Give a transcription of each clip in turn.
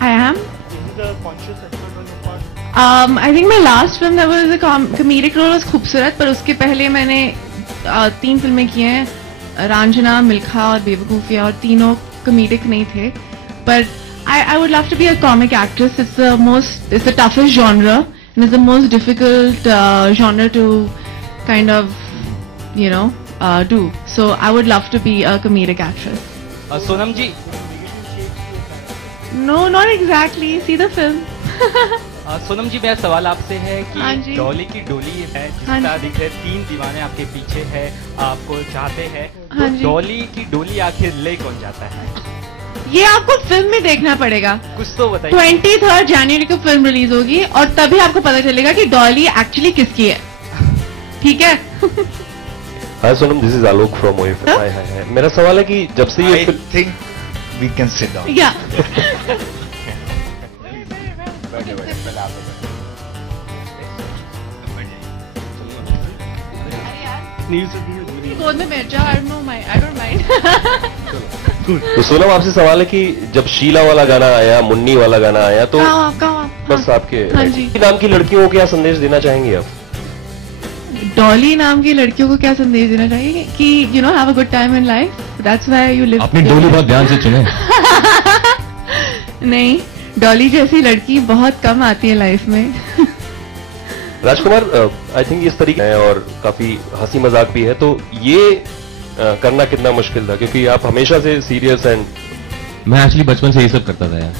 I am. Is it a conscious effort on your part? I think my last film that was a comedic role was खूबसूरत, पर उसके पहले मैंने 3 फिल्में की हैं, रांझना, मिल्खा और बेवकूफिया, और तीनों comedic नहीं थे. But I would love to be a comic actress. It's the toughest genre, and it's the most difficult genre to kind of, do. So I would love to be a comedic actress. Sonam ji, No, not exactly. See the film. Sonam जी, मेरा सवाल आपसे है हाँ कि जी। डॉली की डोली है हाँ जिसका जी। दिख है 3 दीवाने आपके पीछे है, आपको चाहते हैं, हाँ तो जी। डॉली की डोली आखिर ले कौन जाता है? ये आपको फिल्म में देखना पड़ेगा. कुछ तो बताइए. 23 जनवरी को फिल्म रिलीज होगी और तभी आपको पता चलेगा कि डॉली एक्चुअली किसकी है. ठीक है? Hi Sonam, this is Alok from OF. Hi hi hi. मेरा सवाल है कि जब से ये I think we can sit down. या गोद में बैठ जाओ. I don't mind. तो सोनम, आपसे सवाल है कि जब शीला वाला गाना आया, मुन्नी वाला गाना आया, तो कहाँ बस आपके हाँ जी. नाम की लड़कियों को क्या संदेश देना चाहेंगे आप? डॉली नाम की लड़कियों को क्या संदेश देना चाहिए कि have a good time in life. That's why you live. अपनी डोली बहुत ध्यान से चुने. नहीं, डॉली जैसी लड़की बहुत कम आती है लाइफ में. राजकुमार, आई थिंक इस तरीके है और काफी हंसी मजाक भी है, तो ये करना कितना मुश्किल था, क्योंकि आप हमेशा से सीरियस एंड. मैं एक्चुअली बचपन से ये सब करता था यार.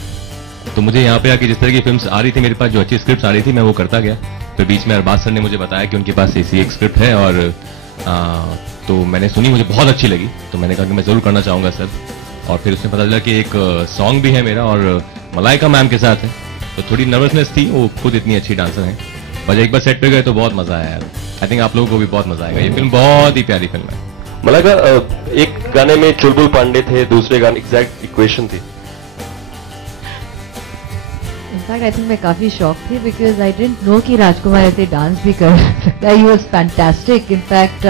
तो मुझे यहाँ पे आके जिस तरह की फिल्म्स आ रही थी मेरे पास, जो अच्छी स्क्रिप्ट आ रही थी, मैं वो करता गया. फिर बीच में अरबाज सर ने मुझे बताया कि उनके पास ऐसी एक स्क्रिप्ट है, और तो मैंने सुनी, मुझे बहुत अच्छी लगी, तो मैंने कहा कि मैं जरूर करना चाहूंगा सर. और फिर उसमें पता चला कि एक सॉन्ग भी है मेरा और मलाइका मैम के साथ है, तो थोड़ी नर्वसनेस थी. वो खुद इतनी अच्छी डांसर हैं, पर एक बार सेट पे गए तो बहुत मजा आया यार. आई थिंक आप लोगों को भी बहुत मजा आएगा. ये फिल्म बहुत ही प्यारी फिल्म है. मलाइका, एक गाने में चुलबुल पांडे थे, दूसरे गाने एग्जैक्ट इक्वेशन थी. इनफैक्ट आई थिंक मैं काफी शॉक थी बिकॉज आई डिडंट नो कि राजकुमार ऐसे डांस भी कर सकता है. He was fantastic. इनफैक्ट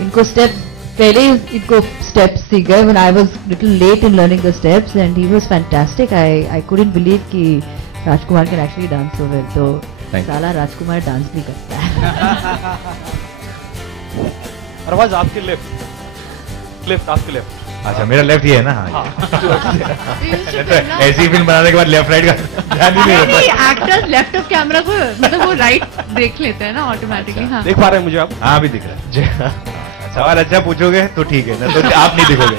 इनको स्टेप्स पहले इनको स्टेप्स सीख गए when I was little late in learning the steps and he was fantastic. I couldn't believe कि Rajkumar can actually dance so well. तो साला राजकुमार डांस भी करता है. अरबाज, आपके लेफ्ट आपके लेफ्ट. अच्छा, मेरा लेफ्ट ही है ना. हाँ. ऐसी फिल्म बनाने के बाद लेफ्ट राइट का ध्यान ही नहीं रहता. एक्टर्स लेफ्ट ऑफ कैमरा को मतलब वो राइट देख लेते हैं ना ऑटोमेटिकली. हाँ, देख पा रहे हैं मुझे आप? हाँ, भी दिख रहा है. सवाल अच्छा पूछोगे तो ठीक है, ना तो आप नहीं दिखोगे.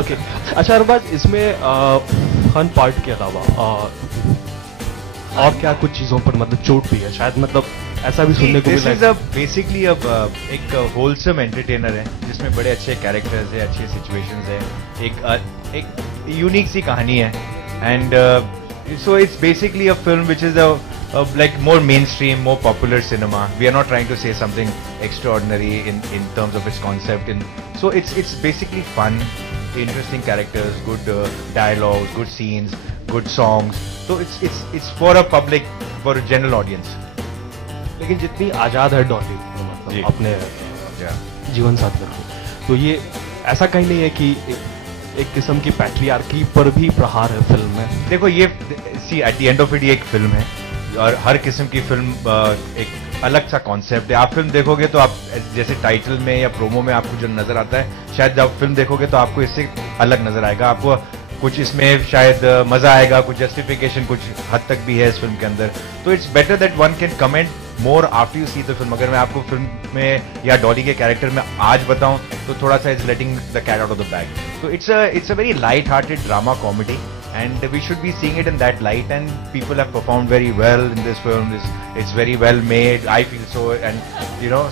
ओके. अच्छा अरबाज, इसमें फन पार्ट के अलावा और क्या कुछ चीजों पर मतलब चोट भी है शायद, मतलब ऐसा भी सुनने को दिस मिला इज है. बेसिकली अब एक होलसम एंटरटेनर है जिसमें बड़े अच्छे कैरेक्टर्स है, अच्छे सिचुएशंस है, एक यूनिक सी कहानी है. And so it's basically a film which is like more mainstream, more popular cinema. We are not trying to say something extraordinary in terms of its concept. So it's basically fun, interesting characters, good dialogues, good scenes, good songs. So it's for a public, for a general audience. लेकिन जितनी आजाद है डॉली मतलब अपने जीवन साथी को, तो ये ऐसा कहीं नहीं है कि एक किस्म की पैट्रियार्की पर भी प्रहार है फिल्म में. देखो, ये see at the end of it ये एक फिल्म है और हर किस्म की फिल्म एक अलग सा कॉन्सेप्ट है. आप फिल्म देखोगे तो आप जैसे टाइटल में या प्रोमो में आपको जो नजर आता है, शायद जब फिल्म देखोगे तो आपको इससे अलग नजर आएगा. आपको कुछ इसमें शायद मजा आएगा, कुछ जस्टिफिकेशन कुछ हद तक भी है इस फिल्म के अंदर. तो it's better that one can comment more after you see the film. अगर मैं आपको फिल्म में या डॉली के कैरेक्टर में आज बताऊं तो थोड़ा सा is letting the cat out of the bag. तो it's a very light hearted drama comedy and we should be seeing it in that light, and people have performed very well in this film. It's very well made, I feel so, and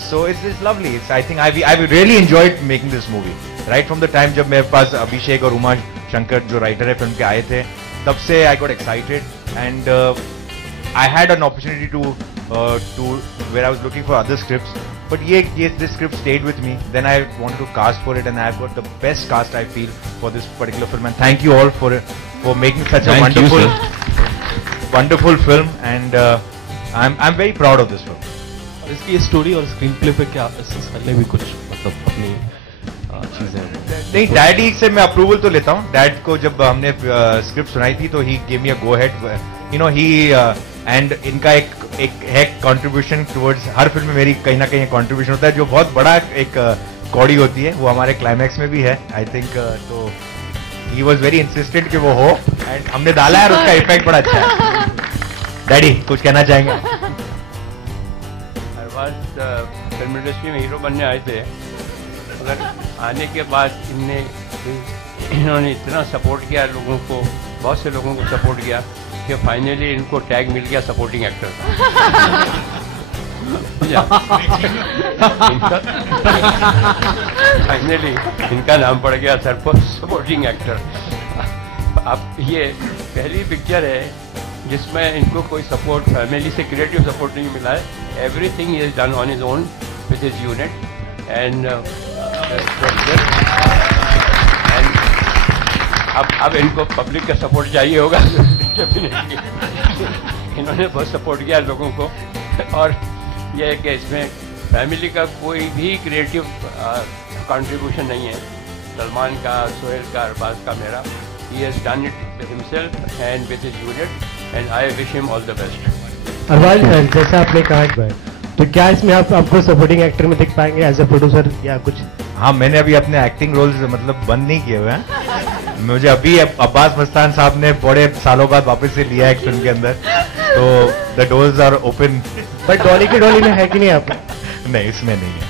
so it's lovely. I think I've really enjoyed making this movie right from the time जब मेरे पास अभिषेक और उमा शंकर जो writer है film के आए थे, तब से I got excited, and I had an opportunity to where I was looking for other scripts, but this script stayed with me. Then I wanted to cast for it, and I've got the best cast I feel for this particular film, and thank you all for making such a wonderful film, and I'm very proud of this film. और इसकी story और screen play पे क्या इससे पहले भी कुछ मतलब अपनी चीजें। नहीं, डैडी से मैं अप्रूवल तो लेता हूँ। डैड को जब हमने स्क्रिप्ट सुनाई थी तो he gave me a go head, you know, he and इनका एक है कंट्रीब्यूशन टुवर्ड्स हर फिल्म में मेरी कहीं ना कहीं कंट्रीब्यूशन होता है जो बहुत बड़ा एक कौड़ी होती है, वो हमारे क्लाइमैक्स में भी है आई थिंक। तो ही वॉज वेरी इंसिस्टेंट कि वो हो, एंड हमने डाला है और उसका इफेक्ट बड़ा अच्छा है। डैडी कुछ कहना चाहेंगे? फिल्म इंडस्ट्री में हीरो बनने आए थे, मगर आने के बाद इन्होंने इतना सपोर्ट किया लोगों को, बहुत से लोगों को सपोर्ट किया कि फाइनली इनको टैग मिल गया सपोर्टिंग एक्टर फाइनली इनका नाम पड़ गया सपोर्टिंग एक्टर। अब ये पहली पिक्चर है जिसमें इनको कोई सपोर्ट फैमिली से क्रिएटिव सपोर्ट नहीं मिला है। Everything is done on his own with his unit and अब इनको पब्लिक का सपोर्ट चाहिए होगा। इन्होंने बहुत सपोर्ट किया लोगों को, और यह है कि इसमें फैमिली का कोई भी क्रिएटिव कंट्रीब्यूशन नहीं है। सलमान का, सोहेल का, अरबाज का, मेरा। He has done it himself and with his unit and I wish him all the best. Arbaaz, जैसा आपने कहा तो क्या इसमें आप आपको सपोर्टिंग एक्टर में दिख पाएंगे एज अ प्रोड्यूसर या कुछ? हाँ, मैंने अभी अपने एक्टिंग रोल्स मतलब बंद नहीं किए हुए हैं। मुझे अभी अब्बास मस्तान साहब ने बड़े सालों बाद वापस से लिया है फिल्म के अंदर, तो the doors are open. But Dolly Ki Doli में है कि नहीं आपका? नहीं, इसमें नहीं है।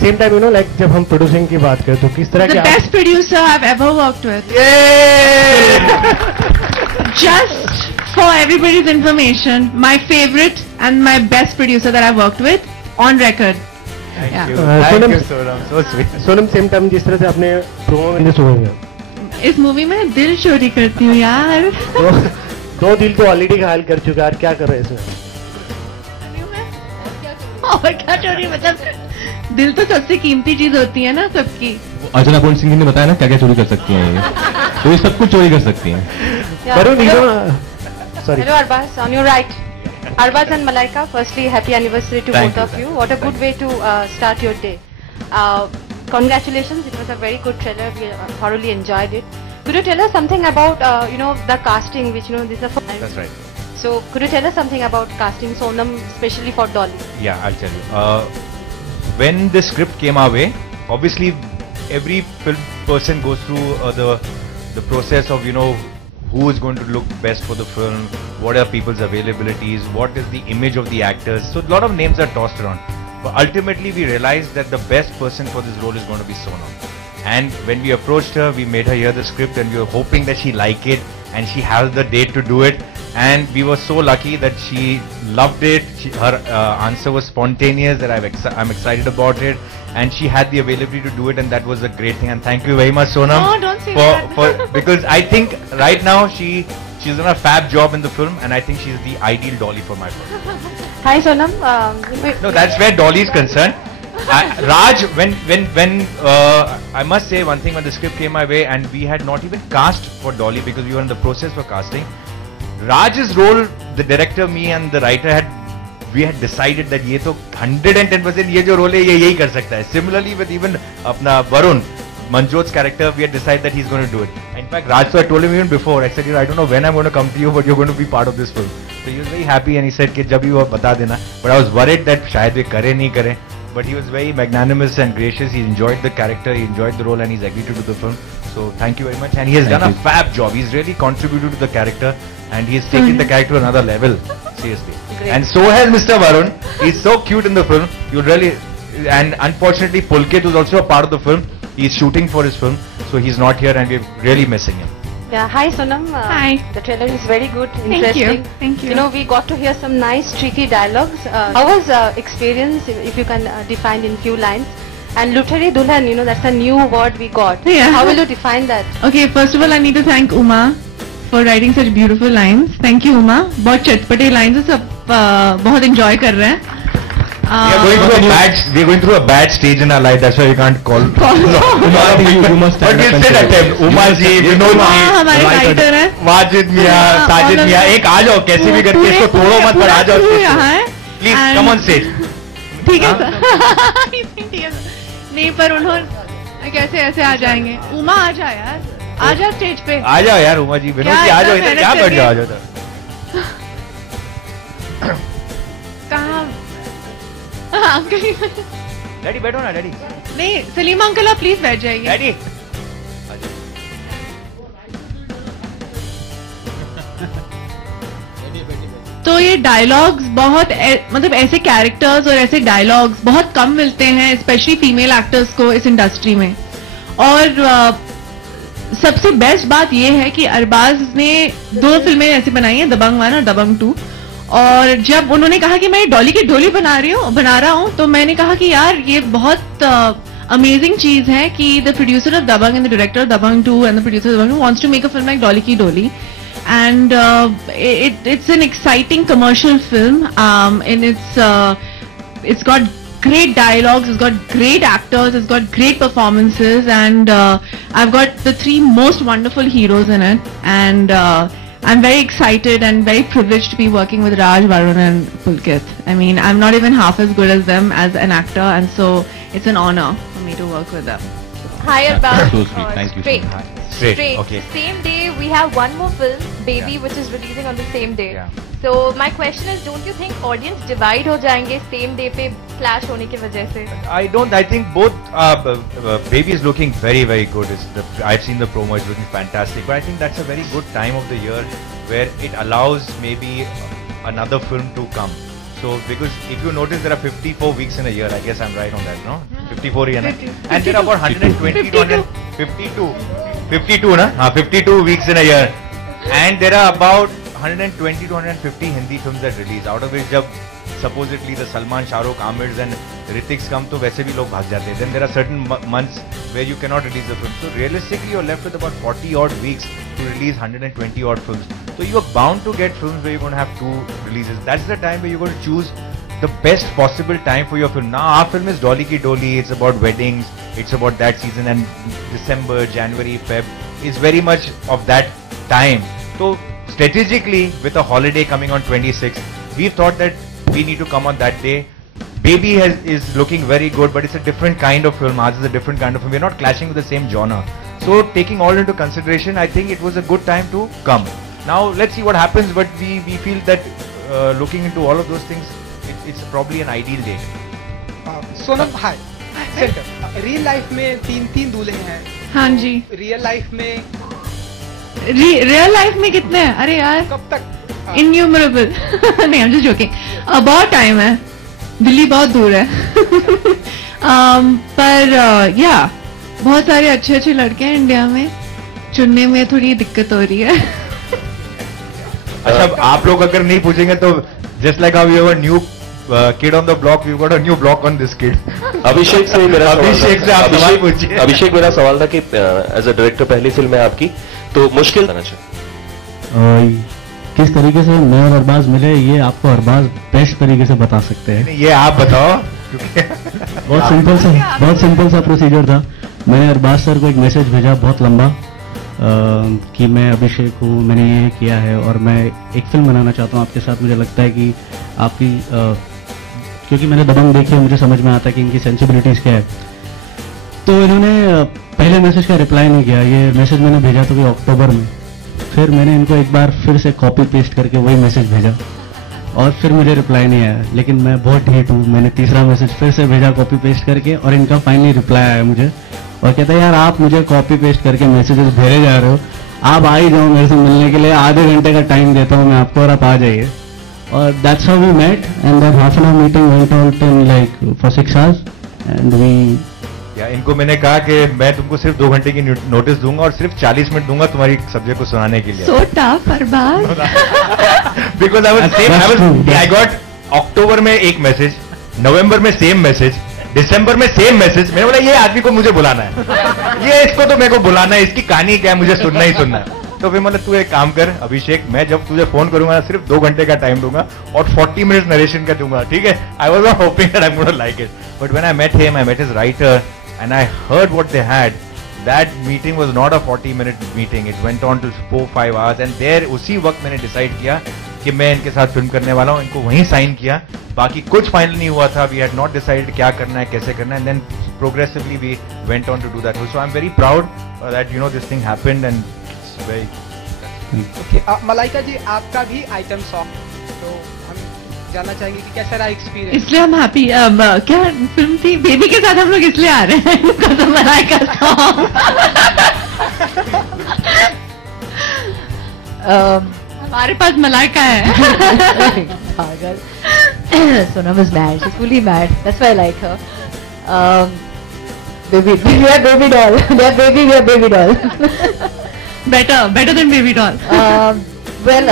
Same time you know like जब हम प्रोड्यूसिंग की बात करें तो किस तरह The के best producer I've ever worked with. Just for everybody's information, my favorite and my best producer that I've worked with on record. Thank you. Sonam- Thank you, Sonam. So sweet. Sonam same time जिस तरह से आपने promo में सुना इस movie में दिल चोरी करती हूँ यार। दो दिल तो ऑलरेडी घायल कर चुका है, क्या कर रहे हैं इसमें? और क्या चोरी, मतलब दिल तो सबसे कीमती चीज होती है ना सबकी। अर्चना पूर्ण सिंह ने बताया ना क्या क्या चोरी कर सकती हैं ये, तो ये सब कुछ चोरी कर सकती हैं। Varun, you know, sorry. Hello Arbaz, on your right. Arbaz and Malaika, firstly happy anniversary to Thank both you. of you. What a good way to start your day. Congratulations, it was a very good trailer. We thoroughly enjoyed it. Could you tell us something about the casting, which this is the first time. That's right. So could you tell us something about casting Sonam, especially for Dolly? Yeah, I'll tell you. When the script came our way, obviously every film person goes through the process of who is going to look best for the film, what are people's availabilities, what is the image of the actors. So a lot of names are tossed around. But ultimately we realized that the best person for this role is going to be Sonam. And when we approached her, we made her hear the script and we were hoping that she like it and she has the date to do it. And we were so lucky that she loved it. Her answer was spontaneous, that I'm excited about it. And she had the availability to do it, and that was a great thing. And thank you very much, Sonam. Oh, don't say that. Because I think right now she's done a fab job in the film, and I think she's the ideal Dolly for my film. Hi Sonam. No, that's where Dolly is concerned. Raj, when I must say one thing, when the script came my way and we had not even cast for Dolly because we were in the process for casting, Raj's role, the director, me and the writer we had decided that ये तो 110% ये जो role है ये यही कर सकता है. Similarly with even अपना Varun, Manjot's character, we had decided that he's going to do it. In fact, Raj, so I told him even before, I said, I don't know when I'm going to come to you, but you're going to be part of this film. So he was very happy and he said कि जब भी वो बता देना. But I was worried that शायद वे करे नहीं करे. But he was very magnanimous and gracious. He enjoyed the character, he enjoyed the role, and he's agreed to do the film. So thank you very much. And he has done a fab job. He's really contributed to the character, and he has taken the character to another level. Seriously. Great. And so has Mr. Varun. He's so cute in the film. You really, and unfortunately, Pulkit, who's also a part of the film, he's shooting for his film, so he's not here, and we're really missing him. Yeah, hi Sonam. Hi. The trailer is very good, Thank interesting. you. Thank you. We got to hear some nice, tricky dialogues. How was experience, if you can define in few lines? And Luthari Dulhan, that's a new word we got. Yeah. How will you define that? Okay, first of all, I need to thank Uma for writing such beautiful lines. Thank you, Uma. बहुत चटपटे lines हैं, सब बहुत enjoy कर रहे हैं. We are going through a bad stage in our life. That's why we can't call. You must But we'll sit at them. Umar ji, Vinod ji, हमारे writer हैं. Majid Mia, Sajid Mia. एक आ जाओ, कैसे भी करके इसको तोड़ो मत, पर आ जाओ. तू यहाँ है. Please come on stage. ठीक है सर. ठीक है सर. नहीं पर कैसे ऐसे आ जाएंगे? उमा आ जा यार, आ जा स्टेज पे। आ जाओ यार उमा जी, विनोद जी आ जाओ इधर, क्या बैठ जाओ, आ जाओ। कहाँ? अंकल डैडी बैठो ना डैडी। नहीं सलीम अंकल आप प्लीज बैठ जाइए। डैडी तो ये डायलॉग्स बहुत मतलब ऐसे कैरेक्टर्स और ऐसे डायलॉग्स बहुत कम मिलते हैं, स्पेशली फीमेल एक्टर्स को इस इंडस्ट्री में। और सबसे बेस्ट बात ये है कि अरबाज ने 2 फिल्में ऐसी बनाई हैं, दबंग 1 और दबंग 2। और जब उन्होंने कहा कि मैं डॉली की डोली बना रहा हूँ, तो मैंने कहा कि यार ये बहुत अमेजिंग चीज है कि the producer of Dabangg and the director of Dabangg 2 and the producer of Dabangg 2 wants to make a film like Dolly Ki Doli. And it's an exciting commercial film, and it's got great dialogues, it's got great actors, it's got great performances, and I've got the 3 most wonderful heroes in it, and I'm very excited and very privileged to be working with Raj, Varun and Pulkit. I mean, I'm not even half as good as them as an actor, and so it's an honor for me to work with them. Hi Arbaz. So sweet. Thank you so Straight. much. Straight. Okay. Same day we have one more film, Baby, which is releasing on the same day. Yeah. So my question is, don't you think audience divide हो जाएंगे same day पे clash होने की वजह से? I don't. I think both. Baby is looking very, very good. I've seen the promo; it's looking fantastic. But I think that's a very good time of the year where it allows maybe another film to come. So because if you notice, there are 54 weeks in a year. I guess I'm right on that, no? 54 year, and there are about 120 to 152. 52 na? 52 weeks in a year, and there are about 120 to 150 Hindi films that release, out of which जब supposedly the Salman, Shahrukh, Amirs and Hritiks come, तो वैसे भी लोग भाग जाते हैं. Then there are certain months where you cannot release the film. So realistically, you're left with about 40 odd weeks to release 120 odd films. So you are bound to get films where you're going to have 2 releases. That's the time where you're going to choose the best possible time for your film. Now our film is Dolly Ki Dolly. It's about weddings. It's about that season, and December, January, Feb is very much of that time. So strategically, with a holiday coming on 26th, we've thought that we need to come on that day. Baby is looking very good, but it's a different kind of film. Ours is a different kind of film. We're not clashing with the same genre. So taking all into consideration, I think it was a good time to come. Now let's see what happens, but we feel that looking into all of those things, it's probably an ideal date. Sonam hi centre real life में 3 दूल्हे हैं। हाँ जी। Real life में कितने हैं? अरे यार कब तक? इन्यूमरेबल। नहीं, I'm just joking. बहुत टाइम है, दिल्ली बहुत दूर है। पर या बहुत सारे अच्छे लड़के हैं इंडिया में, चुनने में थोड़ी दिक्कत हो रही है। अच्छा, आप लोग अगर नहीं पूछेंगे तो just like how you have a new kid on the block, we've got a new block on this kid. अभिषेक से मेरा अभिषेक मेरा सवाल था कि एज अ डायरेक्टर पहली फिल्म है आपकी, तो मुश्किल था ना? किस तरीके से मैं और अरबाज मिले, ये आपको अरबाज बेस्ट तरीके से बता सकते हैं। ये आप बताओ। बहुत सिंपल सा प्रोसीजर था। मैंने अरबाज सर को एक मैसेज भेजा बहुत लंबा कि मैं अभिषेक हूँ, मैंने ये किया है और मैं एक फिल्म बनाना चाहता हूँ आपके साथ। मुझे लगता है कि आपकी क्योंकि मैंने दबंग देखी है, मुझे समझ में आता है कि इनकी सेंसिबिलिटीज क्या है। तो इन्होंने पहले मैसेज का रिप्लाई नहीं किया। ये मैसेज मैंने भेजा तो अक्टूबर में, फिर मैंने इनको एक बार फिर से कॉपी पेस्ट करके वही मैसेज भेजा और फिर मुझे रिप्लाई नहीं आया। लेकिन मैं बहुत ढीठ हूँ, मैंने तीसरा मैसेज फिर से भेजा कॉपी पेस्ट करके और इनका फाइनली रिप्लाई आया मुझे और कहता है यार आप मुझे कॉपी पेस्ट करके मैसेजेस भेजे जा रहे हो, आप आ ही जाओ मेरे से मिलने के लिए, आधे घंटे का टाइम देता हूँ मैं आपको और आप आ जाइए। और that's how we met and that half an hour meeting went out in like for 6 hours and we इनको मैंने कहा कि मैं तुमको सिर्फ 2 घंटे की नोटिस दूंगा और सिर्फ 40 मिनट दूंगा तुम्हारी सब्जेक्ट को सुनाने के लिए। So tough, Arbaaz. Because I got अक्टूबर में एक मैसेज, नवंबर में सेम मैसेज, दिसंबर में सेम मैसेज। मैंने बोला ये आदमी को मुझे बुलाना है, ये इसको तो मेरे को बुलाना है, इसकी कहानी क्या है मुझे सुनना ही सुनना है। तो फिर मतलब तू एक काम कर अभिषेक, मैं जब तुझे फोन करूंगा सिर्फ 2 घंटे का टाइम दूंगा और 40 मिनट्स नरेशन का दूंगा, ठीक है? I was not hoping that I am gonna like it, but when I met him, I met his writer and I heard what they had, that meeting was not a 40-minute meeting, it went on to 4-5 hours and there उसी वक्त मैंने decide किया कि मैं इनके साथ film करने वाला हूं। इनको वहीं साइन किया, बाकी कुछ फाइनल नहीं हुआ था. वी हैड नॉट डिसाइडेड क्या करना है, कैसे करना है, and then progressively we went on to do that. So I am very proud that you know this thing happened and it's very. Okay, Malaika ji आपका भी आइटम सॉन्ग, तो हम जानना चाहेंगे कि कैसा रहा एक्सपीरियंस. इसलिए हम हैप्पी. क्या फिल्म थी बेबी के साथ हम लोग इसलिए आ रहे हैं बिकॉज़ ऑफ मलाइका सॉन्ग. हमारे पास मलाइका है. Sonam is mad. She's fully mad. That's why I like her. Baby, we are baby doll. They are baby, we are baby doll. better than baby doll. Well,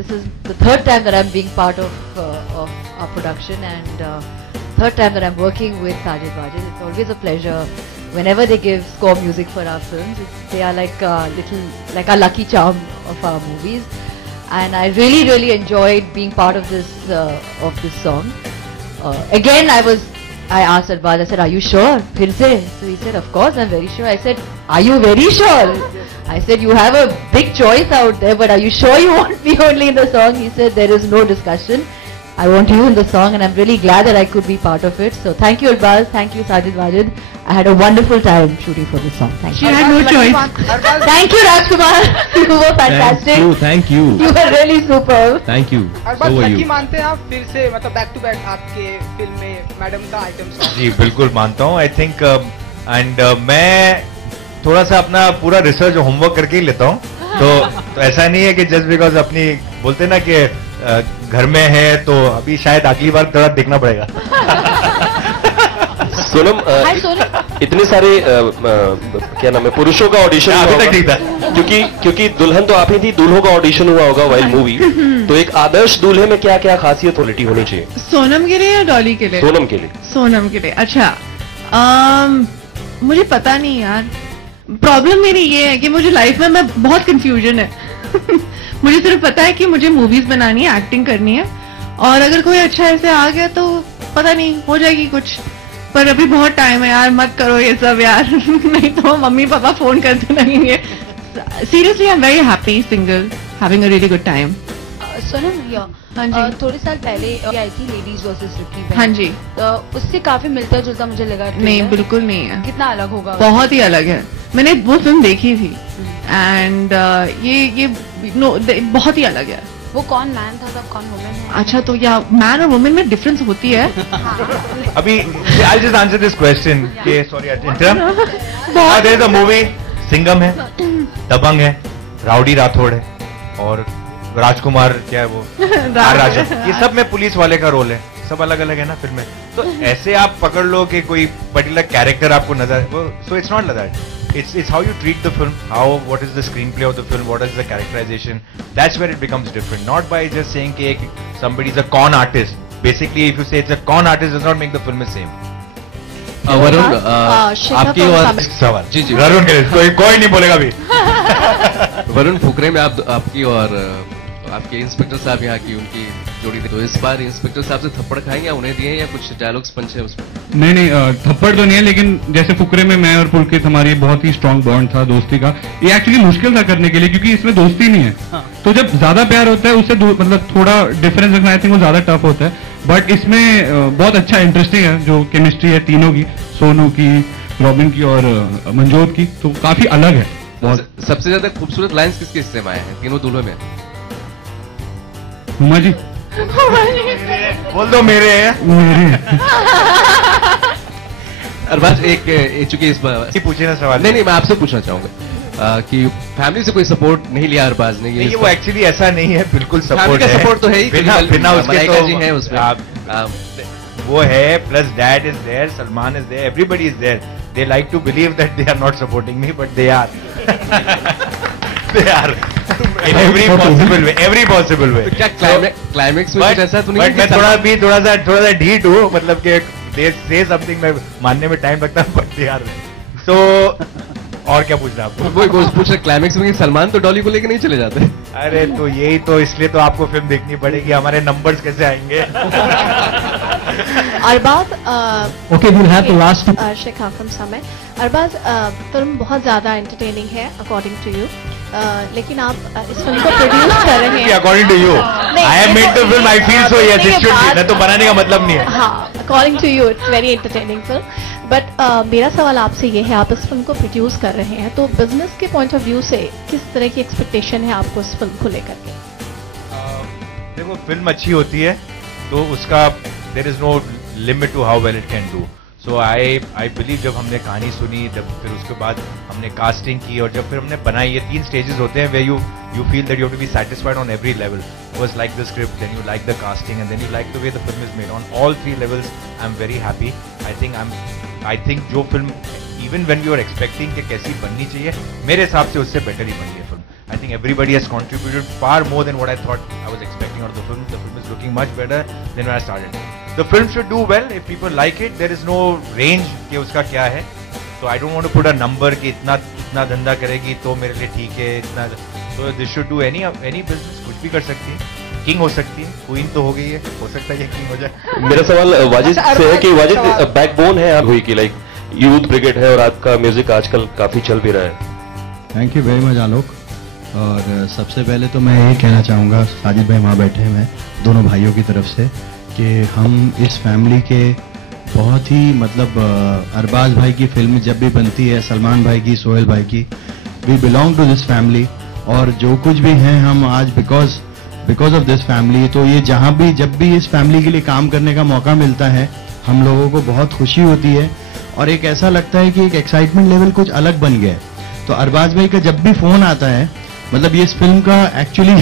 this is the third time that I'm being part of our production, and third time that I'm working with Sajid Wajid. It's always a pleasure. Whenever they give score music for our films, they are like like a lucky charm of our movies. And I really enjoyed being part of this song. Again, I asked Arbaz, I said, "Are you sure?" Phir se. So he said, "Of course, I'm very sure." I said, "Are you very sure?" I said, "You have a big choice out there, but are you sure you want me only in the song?" He said, "There is no discussion. I want you in the song," and I'm really glad that I could be part of it. So thank you, Arbaz. Thank you, Sajid Wajid. I had a wonderful time shooting for this song. Thank you. She had no choice. Thank you, Rajkumar. You were fantastic. Thank you. You were really superb. Thank you. Arbaaz lucky मानते हैं आप फिर से, मतलब back to back आपके film में madam का item song? जी बिल्कुल मानता हूँ. आई थिंक एंड मैं थोड़ा सा अपना पूरा रिसर्च होमवर्क करके ही लेता हूँ. तो ऐसा नहीं है कि जस्ट बिकॉज अपनी बोलते ना कि घर में है तो अभी शायद अगली बार थोड़ा देखना पड़ेगा. सोनम, इतने सारे क्या नाम है पुरुषों का ऑडिशन हुआ होगा, ठीक था. क्योंकि दुल्हन तो आप ही थी, दूल्हों का ऑडिशन हुआ होगा वाइल मूवी. तो एक आदर्श दूल्हे में क्या क्या खासियत क्वालिटी होनी चाहिए? सोनम के लिए या डॉली के लिए? सोनम के लिए. सोनम के लिए. अच्छा, मुझे पता नहीं यार. प्रॉब्लम मेरी ये है कि मुझे लाइफ में मैं बहुत कंफ्यूजन है. मुझे सिर्फ पता है कि मुझे मूवीज बनानी है, एक्टिंग करनी है, और अगर कोई अच्छा ऐसे आ गया तो पता नहीं हो जाएगी कुछ. पर अभी बहुत टाइम है यार, मत करो ये सब यार. नहीं तो मम्मी पापा फोन करते रहेंगे. Seriously I am very happy single, having a really good time. Sonam, हाँ जी. थोड़े साल पहले आई थी लेडीज वर्सेस रिकी. हाँ जी. तो उससे काफी मिलता जुलता मुझे लगा. नहीं, बिल्कुल नहीं है. कितना अलग होगा? बहुत ही अलग है. मैंने वो फिल्म देखी थी एंड ये बहुत ही अलग है. वो कौन मैन था तब, कौन वुमेन है? अच्छा, तो या मैन और वुमेन में डिफरेंस होती है? अभी I just answer this question के sorry interrupt. There is a movie, Singham है, दबंग है, राउडी राठौड़ है और राजकुमार क्या है वो राजा. ये सब में पुलिस वाले का रोल है. सब अलग अलग है ना फिल्म में. तो ऐसे आप पकड़ लो कि कोई पर्टिकुलर कैरेक्टर आपको नजर, so it's not like that. It's how you treat the film, what is the screenplay of the film, what is the characterization. That's where it becomes different. Not by just saying कि somebody is a con artist. Basically, if you say it's a con artist, does not make the film the same. Varun, आपकी और सवाल जी वरुण के लिए कोई नहीं बोलेगा अभी. वरुण, फुकरे में आपकी और आपके इंस्पेक्टर साहब यहाँ की उनकी जोड़ी थी, तो इस बार इंस्पेक्टर साहब से थप्पड़ खाएंगे या उन्हें दिए या कुछ डायलॉग्स पंच है उसमें? नहीं, थप्पड़ तो नहीं है, लेकिन जैसे फुकरे में मैं और पुलकित हमारी बहुत ही स्ट्रांग बॉन्ड था दोस्ती का. ये एक्चुअली मुश्किल था करने के लिए क्योंकि इसमें दोस्ती नहीं है. तो जब ज्यादा प्यार होता है उससे मतलब थोड़ा डिफरेंस रखना आई थिंक वो ज्यादा टफ होता है. बट इसमें बहुत अच्छा इंटरेस्टिंग है जो केमिस्ट्री है तीनों की, सोनू की, रॉबिन की और मंजोत की, तो काफी अलग है. सबसे ज्यादा खूबसूरत लाइन्स किसके हिस्से में आए हैं तीनों दूल्हों में? हुमा जी. बोल दो मेरे हैं. अरबाज, एक चूंकि इस बार पूछे ना सवाल. नहीं, मैं आपसे पूछना चाहूंगा कि फैमिली से कोई सपोर्ट नहीं लिया अरबाज ने? ये वो एक्चुअली ऐसा नहीं है, बिल्कुल सपोर्ट है. सपोर्ट तो है ही, बिना उसके तो जी है उसमें. वो है, plus dad is there, Salman is there, everybody is there. They like to believe that they are not supporting me, but they are. They are in every possible way. क्या क्लाइमेक्स में कुछ ऐसा तो नहीं? बट मैं थोड़ा सा ढीठ हूँ, मतलब कि they say something मैं मानने में टाइम लगता है, but they are. So और क्या पूछना आपको? वो पूछ रहे क्लाइमेक्स में कि सलमान तो डॉली को लेके नहीं चले जाते. अरे तो यही तो, इसलिए तो आपको फिल्म देखनी पड़ेगी. हमारे नंबर्स कैसे आएंगे? Arbaaz Okay, we'll have the last. Shikha from Samay. Arbaaz, film बहुत ज्यादा एंटरटेनिंग है अकॉर्डिंग टू यू, लेकिन आप इस फिल्म को प्रोड्यूस कर रहे हैं. According to you, I have made the film, I feel so yes it should be. मैं तो बनाने का मतलब नहीं है. हाँ, according to you it's very entertaining film. But मेरा सवाल आपसे ये है, आप इस फिल्म को प्रोड्यूस कर रहे हैं, तो बिजनेस के पॉइंट ऑफ व्यू से किस तरह की एक्सपेक्टेशन है आपको इस फिल्म को लेकर के? देखो, फिल्म अच्छी होती है तो उसका there is no limit to how well it can do. So I believe जब हमने कहानी सुनी, जब फिर उसके बाद हमने कास्टिंग की और जब फिर हमने बनाई, ये 3 स्टेजेस होते हैं way you feel that you have to be satisfied on every level. First like the script, then you like the casting and then you like the way the film is made. On all 3 levels I am very happy. I think जो film even when we are expecting कि कैसी बननी चाहिए, मेरे हिसाब से उससे better ही बनी है film. I think everybody has contributed far more than what I thought I was expecting out of the film. The film is looking much better than when I started. The film should do well if people like it. There is no range कि उसका क्या है. So I don't want to put a number कि इतना धंधा करेगी तो मेरे लिए ठीक है इतना. So this should do any business, कुछ भी कर सकती है. किंग हो सकती है, क्वीन तो हो गई है, हो सकता है किंग हो जाए. मेरा सवाल वाजिद से है कि वाजिद बैकबोन है आप हुई कि लाइक यूथ ब्रिगेड है और आपका म्यूजिक आजकल काफी चल भी रहा है. थैंक यू वेरी मच आलोक. और सबसे पहले तो मैं यही कहना चाहूँगा, साजिद भाई वहाँ बैठे हैं, दोनों भाइयों की तरफ से, कि हम इस फैमिली के बहुत ही मतलब अरबाज भाई की फिल्म जब भी बनती है, सलमान भाई की, सोहेल भाई की, we belong to this family. और जो कुछ भी हैं हम आज बिकॉज ऑफ दिस फैमिली. तो ये जहाँ भी जब भी इस फैमिली के लिए काम करने का मौका मिलता है, हम लोगों को बहुत खुशी होती है और एक ऐसा लगता है कि एक एक्साइटमेंट लेवल कुछ अलग बन गया है. तो अरबाज भाई का जब भी फोन आता है, मतलब ये इस फिल्म का एक्चुअली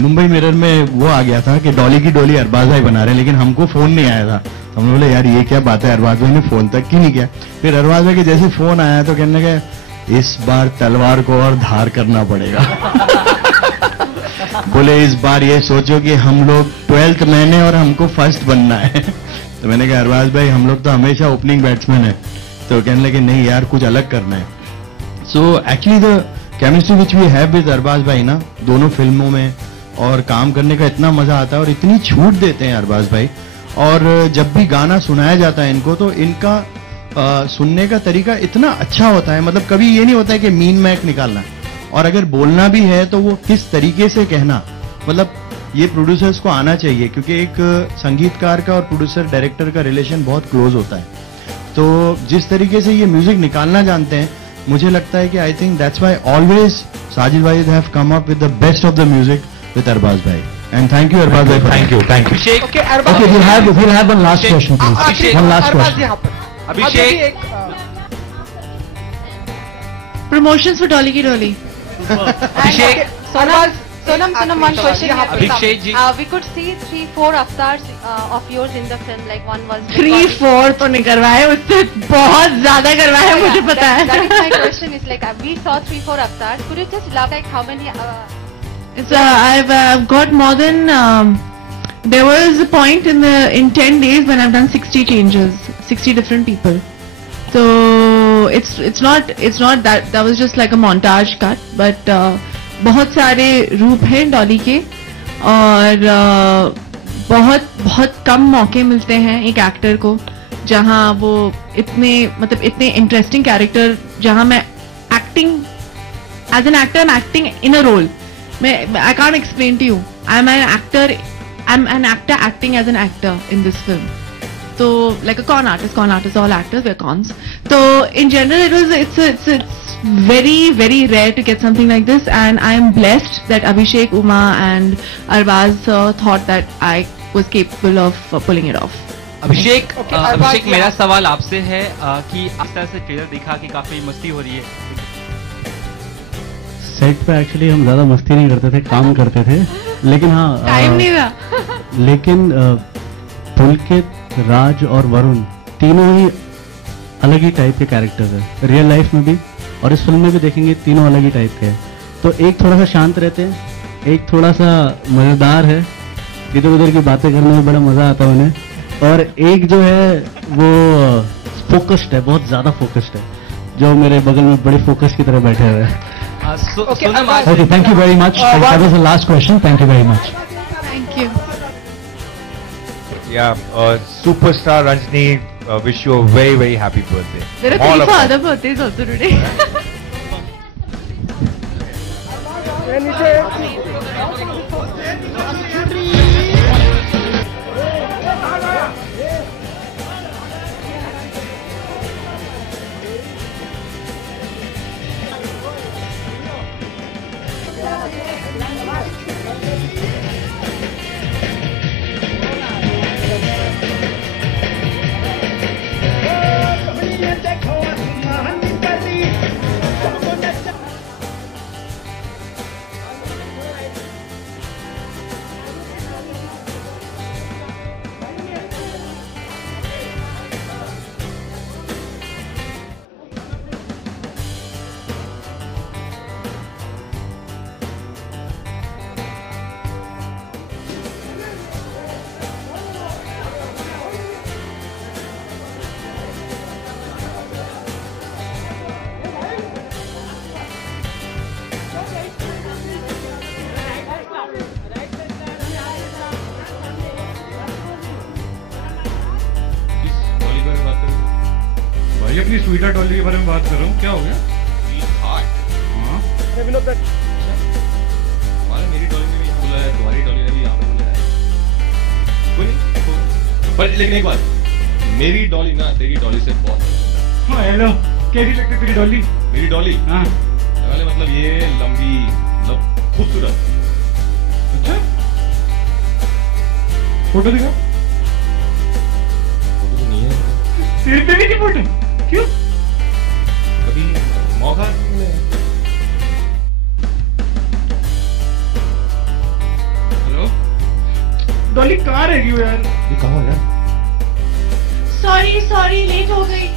मुंबई मिरर में वो आ गया था कि डॉली की डोली अरबाज भाई बना रहे हैं, लेकिन हमको फोन नहीं आया था. तो हम बोले यार ये क्या बात है, अरबाज भाई ने फोन तक ही नहीं किया. फिर अरबाज भाई के जैसे फोन आया तो कहने लगे इस बार तलवार को और धार करना पड़ेगा. बोले इस बार ये सोचो कि हम लोग 12th मैन है और हमको फर्स्ट बनना है. तो मैंने कहा अरबाज भाई हम लोग तो हमेशा ओपनिंग बैट्समैन है. तो कहने लगे नहीं यार कुछ अलग करना है. So actually the chemistry which we have with Arbaaz भाई ना, दोनों फिल्मों में और काम करने का इतना मजा आता है और इतनी छूट देते हैं अरबाज भाई. और जब भी गाना सुनाया जाता है इनको, तो इनका सुनने का तरीका इतना अच्छा होता है. मतलब कभी ये नहीं होता है कि मीन मैक निकालना, और अगर बोलना भी है तो वो किस तरीके से कहना, मतलब ये प्रोड्यूसर्स को आना चाहिए, क्योंकि एक संगीतकार का और प्रोड्यूसर डायरेक्टर का रिलेशन बहुत क्लोज होता है. तो जिस तरीके से ये म्यूजिक निकालना जानते हैं, मुझे लगता है कि I think that's why always Sajid भाई have come up with the best of the music with Arbaaz भाई. एंड थैंक यू अरबाज भाई. Thank you. Okay, we'll have one last question, please. One last question. Abhishek, promotions for Dolly Ki डोली. अभिषेक, Sonam, one question. Abhishek ji. We could see 3-4 avatars of yours in the film. Like one was 3-4 तो नहीं करवाए, उससे बहुत ज्यादा करवाए हैं, मुझे पता है. That is my question. Is like we saw 3-4 avatars. Could you just elaborate like how many? I've got more than. There was a point in 10 days when I've done 60 changes, 60 different people. So it's not that was just like a montage cut, but. बहुत सारे रूप हैं डॉली के, और बहुत कम मौके मिलते हैं एक एक्टर को जहां वो इतने इंटरेस्टिंग कैरेक्टर, जहां मैं acting as an actor, I am acting in a role. I can't explain to you. I am an actor acting as an actor in this film. तो like a con artist, all actors, we're cons. So in general it's very rare to get something like this, and I am blessed that Abhishek, Uma and Arbaz thought that I was capable of pulling it off. अभिषेक, मेरा सवाल आपसे है कि इस तरह से trailer दिखा कि काफी मस्ती हो रही है. सेट पे एक्चुअली हम ज्यादा मस्ती नहीं करते थे, काम करते थे, लेकिन हाँ टाइम नहीं था. लेकिन पुलकित, राज और वरुण तीनों ही अलग ही टाइप के कैरेक्टर्स है, रियल लाइफ में भी और इस फिल्म में भी देखेंगे तीनों अलग ही टाइप के हैं. तो एक थोड़ा सा शांत रहते हैं, एक थोड़ा सा मजेदार है, इधर उधर की बातें करने में बड़ा मजा आता है उन्हें, और एक जो है वो फोकस्ड है, बहुत ज्यादा फोकस्ड है, जो मेरे बगल में बड़े फोकस की तरह बैठे हुए हैं. Okay, thank you very much. That was the last question. Thank you very much. Thank you. Superstar Ranjini, wish you a very, very happy birthday. There are All 3 of us. other birthdays also today. भाई अपनी sweater Dolly के बारे में बात कर रहा हूँ, क्या हो गया? हमारे मेरी डॉली ने भी बोला है, तुम्हारी डॉली ने भी यहाँ पे बोला है। कोई नहीं, पर लेकिन एक बात, मेरी डॉली ना तेरी डॉली से बहुत हाँ हेलो, कैसी लगती तेरी डॉली? मेरी डॉली हाँ मतलब ये लंबी, मतलब खूबसूरत। अच्छा, फोटो दिखा। फोटो तो नहीं है तेरे पे भी नहीं फोटो, क्यों? कभी मौका नहीं मिला। हेलो डॉली, कहाँ रह गई हो यार? ये कहाँ है यार? सॉरी लेट हो गई।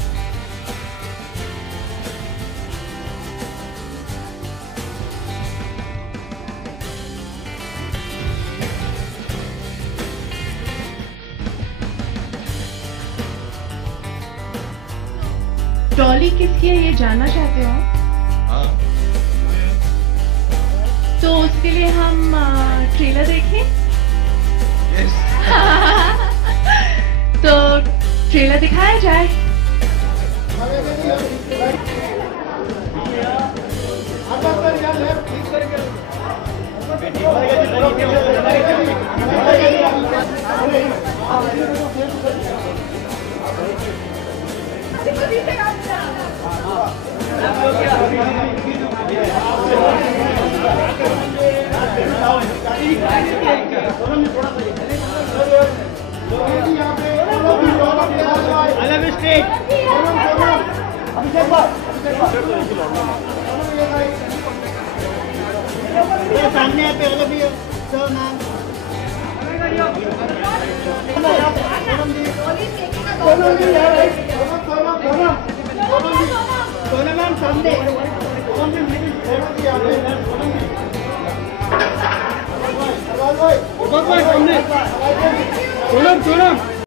डॉली किसकी है ये जानना चाहते हो? हाँ। तो उसके लिए हम ट्रेलर देखें? यस। तो ट्रेलर दिखाया जाए। सामने आते हो भी तो नाम मैम सामने सामने